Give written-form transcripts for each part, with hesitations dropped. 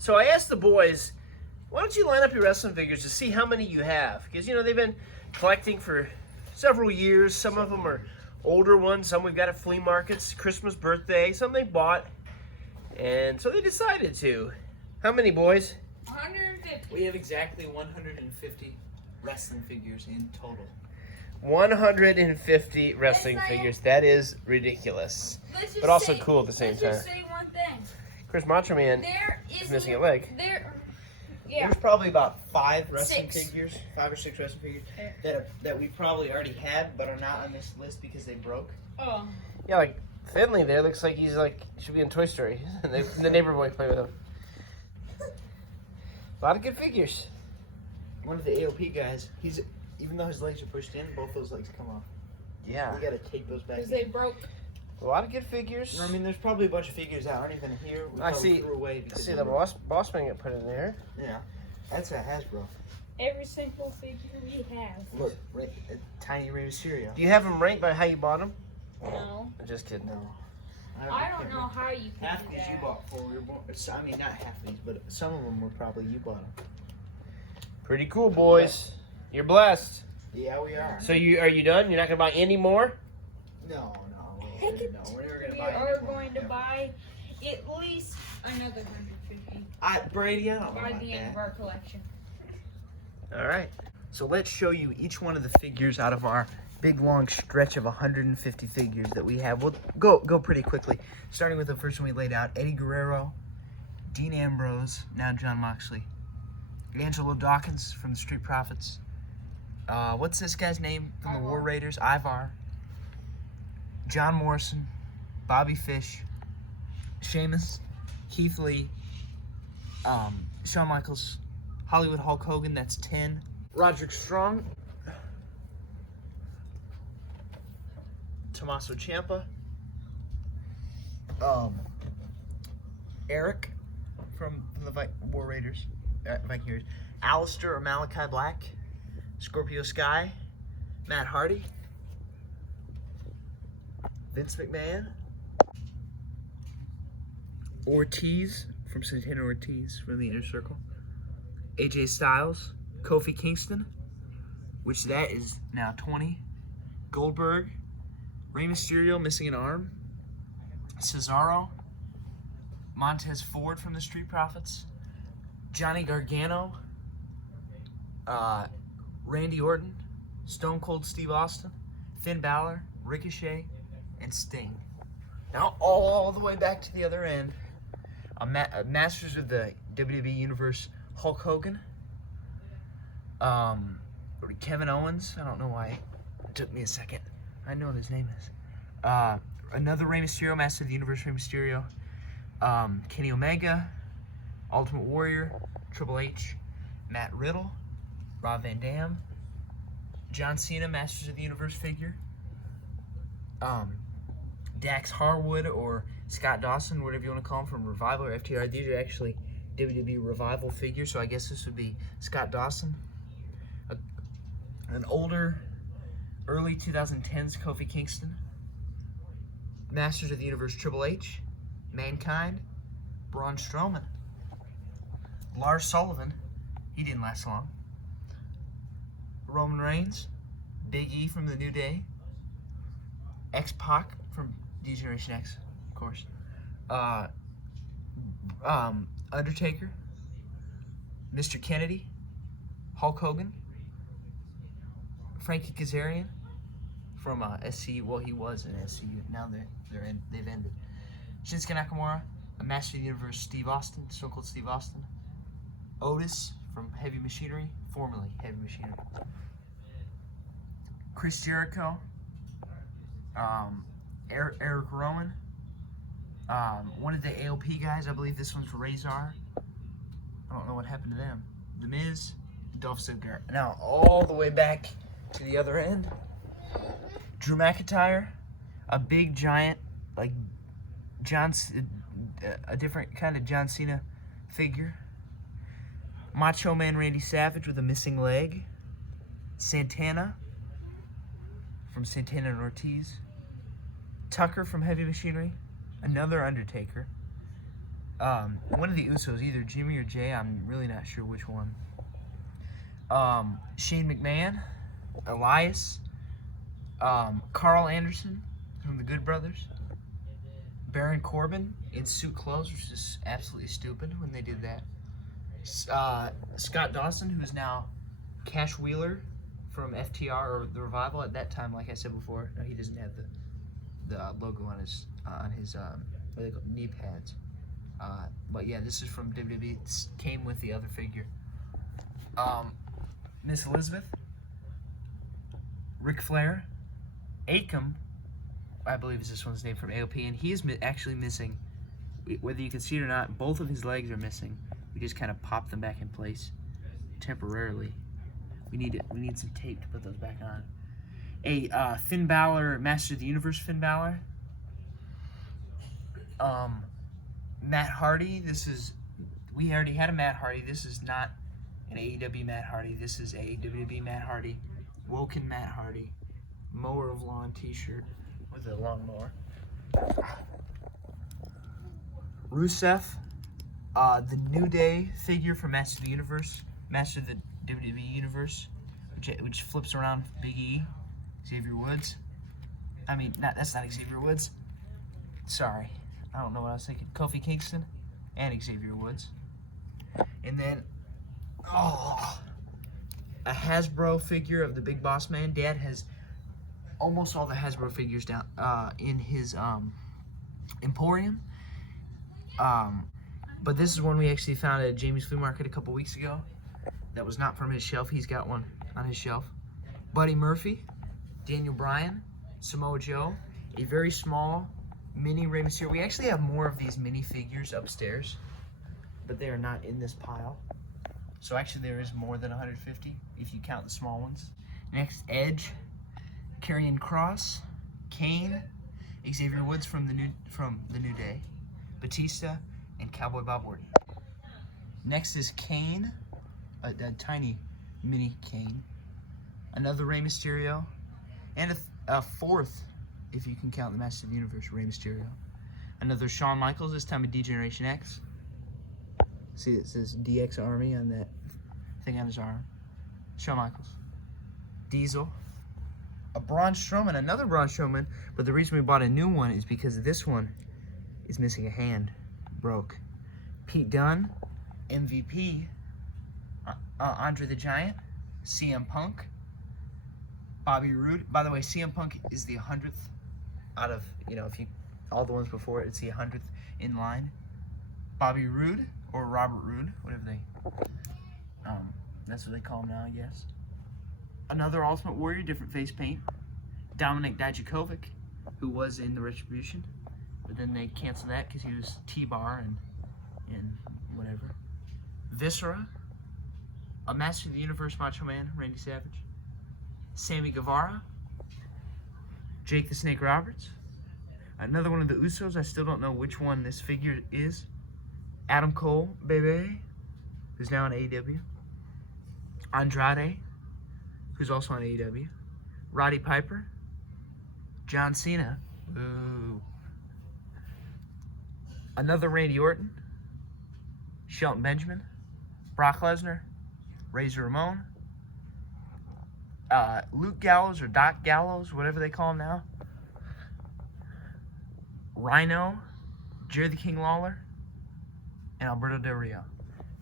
So I asked the boys, why don't you line up your wrestling figures to see how many you have? Because, you know, they've been collecting for several years. Some of them are older ones. Some we've got at flea markets, Christmas, birthday. Some they bought. And so they decided to. How many, boys? 150. We have exactly 150 wrestling figures in total. 150 wrestling figures. That is ridiculous. But also cool at the same time. Let's just say one thing. Chris Macho Man is missing a leg. There's probably about 5 wrestling 6. figures, 5 or 6 wrestling figures that we probably already had, but are not on this list because they broke. Oh. Yeah, like Finley there looks like he's like should be in Toy Story. The neighbor boy play with him. A lot of good figures. One of the AOP guys, even though his legs are pushed in, both those legs come off. Yeah. We gotta take those back. Because they broke. A lot of good figures. I mean, there's probably a bunch of figures that aren't even here. I see. Away I see the boss man get put in there. Yeah, that's a Hasbro. Every single figure we have. Look, right, a tiny Rey Mysterio. Do you have them ranked by how you bought them? No. I'm just kidding. No. I don't know how you can Half do these that. you bought before we were born. I mean, not half these, but some of them were probably you bought them. Pretty cool, boys. You're blessed. Yeah, we are. So are you done? You're not gonna buy any more? No. Heck it. We're never gonna We buy. are going to buy at least another 150 Brady, I don't know by about the end of that. our collection. All right. So let's show you each one of the figures out of our big long stretch of 150 figures that we have. We'll go pretty quickly, starting with the first one we laid out: Eddie Guerrero, Dean Ambrose, now John Moxley, Angelo Dawkins from the Street Profits. What's this guy's name from the War Raiders? Ivar. John Morrison, Bobby Fish, Sheamus, Keith Lee, Shawn Michaels, Hollywood Hulk Hogan, that's 10. Roderick Strong, Tommaso Ciampa, Eric from the War Raiders, Vikings, Alistair or Malachi Black, Scorpio Sky, Matt Hardy, Vince McMahon, Ortiz from Santana Ortiz from the Inner Circle, AJ Styles, Kofi Kingston, which that is now 20, Goldberg, Rey Mysterio missing an arm, Cesaro, Montez Ford from the Street Profits, Johnny Gargano, Randy Orton, Stone Cold Steve Austin, Finn Balor, Ricochet, and Sting. Now all the way back to the other end, Masters of the WWE Universe Hulk Hogan, Kevin Owens. I don't know why it took me a second. I know what his name is. Another Rey Mysterio, Master of the Universe Rey Mysterio, Kenny Omega, Ultimate Warrior, Triple H, Matt Riddle, Rob Van Dam, John Cena, Masters of the Universe figure, Dax Harwood or Scott Dawson, whatever you want to call him, from Revival or FTR. These are actually WWE Revival figures, so I guess this would be Scott Dawson. An older, early 2010s Kofi Kingston. Masters of the Universe Triple H, Mankind, Braun Strowman, Lars Sullivan, he didn't last long, Roman Reigns, Big E from The New Day, X-Pac from D-Generation X, of course, Undertaker, Mr. Kennedy, Hulk Hogan, Frankie Kazarian from SCU. Well, he was in SCU. Now they've ended. Shinsuke Nakamura, a Master of the Universe Steve Austin, Stone Cold Steve Austin, Otis from Heavy Machinery, formerly Heavy Machinery, Chris Jericho, Eric Rowan, one of the AOP guys. I believe this one's Razor. I don't know what happened to them. The Miz, Dolph Ziggler. Now all the way back to the other end, Drew McIntyre, a big giant, like a different kind of John Cena figure. Macho Man Randy Savage with a missing leg. Santana from Santana and Ortiz. Tucker from Heavy Machinery. Another Undertaker. one of the Usos, either Jimmy or Jay, I'm really not sure which one. Shane McMahon, Elias, Carl Anderson from the Good Brothers, Baron Corbin in suit clothes, which is absolutely stupid when they did that. Scott Dawson, who's now Cash Wheeler from FTR or the Revival. At that time, like I said before, no, he doesn't have the logo on his what are they called, knee pads. But yeah, this is from WWE. This came with the other figure. Miss Elizabeth, Ric Flair, Akam, I believe is this one's name, from AOP, and he is actually missing, whether you can see it or not, both of his legs are missing. We just kind of pop them back in place temporarily. We need some tape to put those back on. Finn Balor, Master of the Universe Finn Balor. Matt Hardy, we already had a Matt Hardy. This is not an AEW Matt Hardy. This is a WWE Matt Hardy. Woken Matt Hardy. Mower of Lawn t-shirt with a lawnmower. Rusev, the New Day figure for Master of the Universe. Master of the WWE Universe, which flips around Big E. Xavier Woods. I mean, that's not Xavier Woods. Sorry. I don't know what I was thinking. Kofi Kingston and Xavier Woods. And then, a Hasbro figure of the Big Boss Man. Dad has almost all the Hasbro figures down in his emporium. But this is one we actually found at Jamie's Flea Market a couple weeks ago. That was not from his shelf. He's got one on his shelf. Buddy Murphy, Daniel Bryan, Samoa Joe, a very small mini Rey Mysterio. We actually have more of these mini figures upstairs, but they are not in this pile. So actually there is more than 150 if you count the small ones. Next, Edge, Karrion Kross, Kane, Xavier Woods from the New Day, Batista, and Cowboy Bob Orton. Next is Kane, a tiny mini Kane, another Rey Mysterio, and a fourth, if you can count the Master of the Universe, Rey Mysterio. Another Shawn Michaels, this time a D-Generation X. See, it says DX Army on that thing on his arm. Shawn Michaels. Diesel. A Braun Strowman, another Braun Strowman, but the reason we bought a new one is because this one is missing a hand. Broke. Pete Dunne, MVP, Andre the Giant, CM Punk, Bobby Roode. By the way, CM Punk is the 100th out of, if you, all the ones before it, it's the 100th in line. Bobby Roode, or Robert Roode, whatever that's what they call him now, I guess. Another Ultimate Warrior, different face paint. Dominic Dijakovic, who was in the Retribution, but then they canceled that because he was T-Bar and whatever. Viscera, a Master of the Universe Macho Man, Randy Savage. Sammy Guevara, Jake the Snake Roberts, another one of the Usos. I still don't know which one this figure is. Adam Cole, baby, who's now on AEW. Andrade, who's also on AEW. Roddy Piper, John Cena, ooh. Another Randy Orton, Shelton Benjamin, Brock Lesnar, Razor Ramon, Luke Gallows or Doc Gallows, whatever they call him now. Rhino, Jerry the King Lawler, and Alberto Del Rio.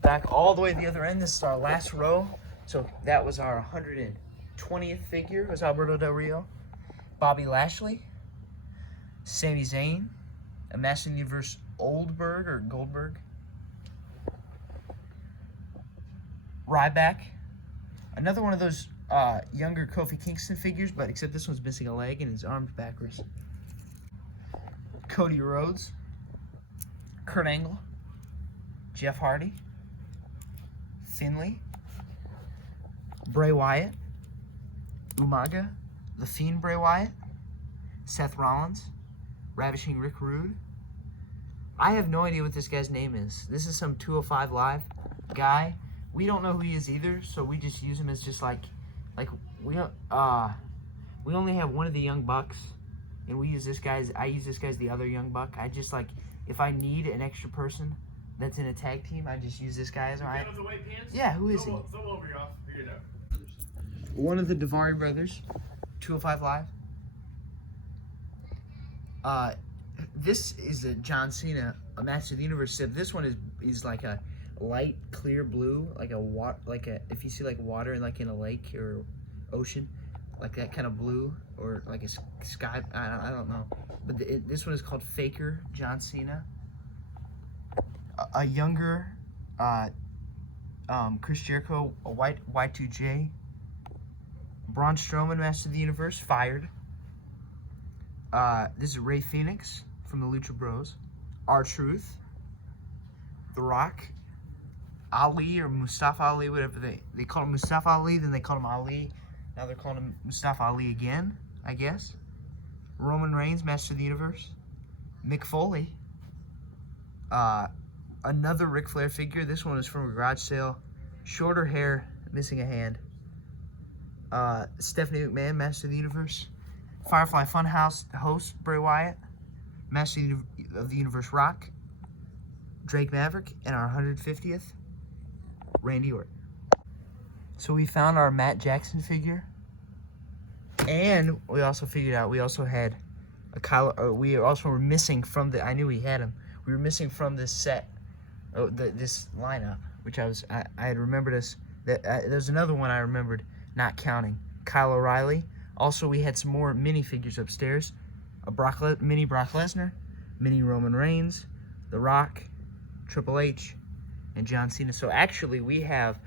Back all the way to the other end, this is our last row. So that was our 120th figure, was Alberto Del Rio. Bobby Lashley, Sami Zayn, a Master of the Universe Oldberg or Goldberg. Ryback, another one of those younger Kofi Kingston figures, but except this one's missing a leg and his arm's backwards. Cody Rhodes, Kurt Angle, Jeff Hardy, Finlay, Bray Wyatt, Umaga, The Fiend Bray Wyatt, Seth Rollins, Ravishing Rick Rude. I have no idea what this guy's name is. This is some 205 Live guy. We don't know who he is either, so we just use him as just like we only have one of the Young Bucks, and we use this guy's. I use this guy as the other Young Buck. I just if I need an extra person that's in a tag team. I just use this guy as my. Guy with the white pants? Yeah, who is he? Throw him over your off. Figure it out. One of the Davari brothers, 205 Live. This is a John Cena, a Master of the Universe sip. This one is like a light clear blue, like if you see like water in like in a lake or ocean, like that kind of blue, or like a sky. I don't know, but this one is called Faker John Cena. A younger Chris Jericho, a white Y2J. Braun Strowman, Master of the Universe, fired. This is Ray Phoenix from the Lucha Bros. R-Truth. The Rock. Ali or Mustafa Ali, whatever they call him Mustafa Ali, then they call him Ali. Now they're calling him Mustafa Ali again, I guess. Roman Reigns, Master of the Universe. Mick Foley. Another Ric Flair figure. This one is from a garage sale. Shorter hair, missing a hand. Stephanie McMahon, Master of the Universe. Firefly Funhouse host Bray Wyatt. Master of the Universe Rock. Drake Maverick. And our 150th, Randy Orton. So we found our Matt Jackson figure. And we also figured out we also had a Kyle. We also were missing from the. I knew we had him. We were missing from this set, this lineup, which I had remembered us. There's another one I remembered not counting. Kyle O'Reilly. Also, we had some more mini figures upstairs. A mini Brock Lesnar, mini Roman Reigns, The Rock, Triple H, and John Cena. So actually, we have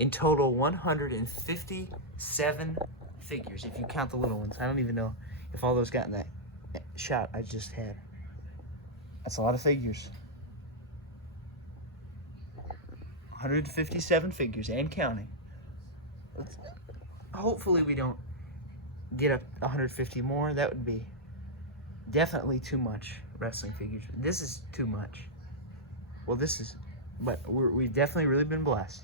in total 157 figures, if you count the little ones. I don't even know if all those got in that shot I just had. That's a lot of figures. 157 figures and counting. Hopefully we don't get up 150 more. That would be definitely too much wrestling figures. This is too much. Well, this is, but we've definitely really been blessed.